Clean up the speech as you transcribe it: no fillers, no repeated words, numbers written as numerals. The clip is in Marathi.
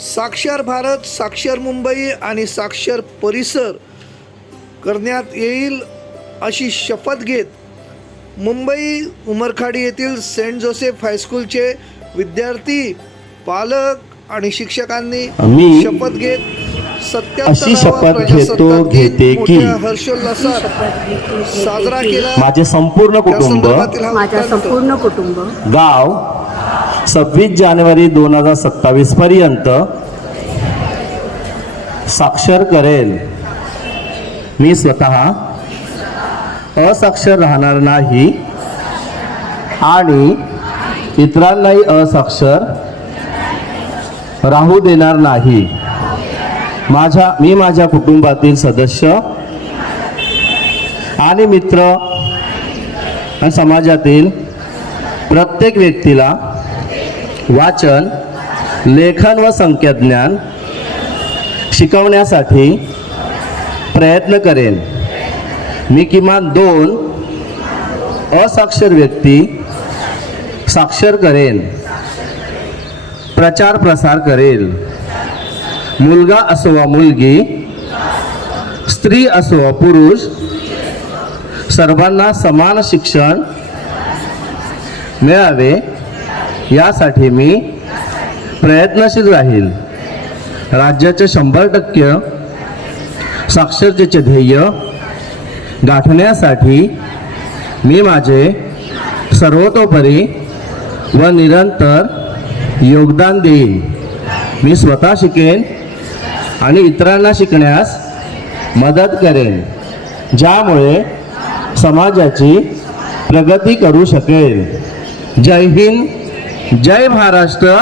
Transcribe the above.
साक्षर भारत, साक्षर मुंबई आणि साक्षर परिसर करण्यात येईल अशी शपथ घेत मुंबई उमरखाडी येथील सेंट जोसेफ हायस्कूलचे विद्यार्थी, पालक आणि शिक्षकांनी मी शपथ घेत अशी 77वा शपथ प्रजासत्ताक दिन घेते की मोठ्या हर्षोल्लासात साजरा केला। माझे संपूर्ण कुटुंब, माझा संपूर्ण कुटुंब गाव 26 जानेवारी 2027 पर्यंत साक्षर करेल। मी स्वतः असाक्षर राहणार नाही आणि इतरांनाही असाक्षर राहू देणार नाही। मी माझ्या कुटुंबातील सदस्य आणि मित्र आणि समाजातील प्रत्येक व्यक्तीला वाचन, लेखन व संख्याज्ञान शिकवण्यासाठी प्रयत्न करेन। मी किमान 2 असाक्षर व्यक्ती साक्षर करेन, प्रचार प्रसार करेल। मुलगा असो वा मुलगी, स्त्री असो वा पुरुष, सर्वांना समान शिक्षण मिळावे यासाठी मी प्रयत्नशील राहील। राज्याचे 100% साक्षरतेचे ध्येय गाठण्यासाठी मी माझे सर्वतोपरी व निरंतर योगदान देईन। मी स्वतः शिकेन आणि इतरांना शिकण्यास मदत करेन, ज्यामुळे समाजाची प्रगती करू शकेल। जय हिंद, जय महाराष्ट्र।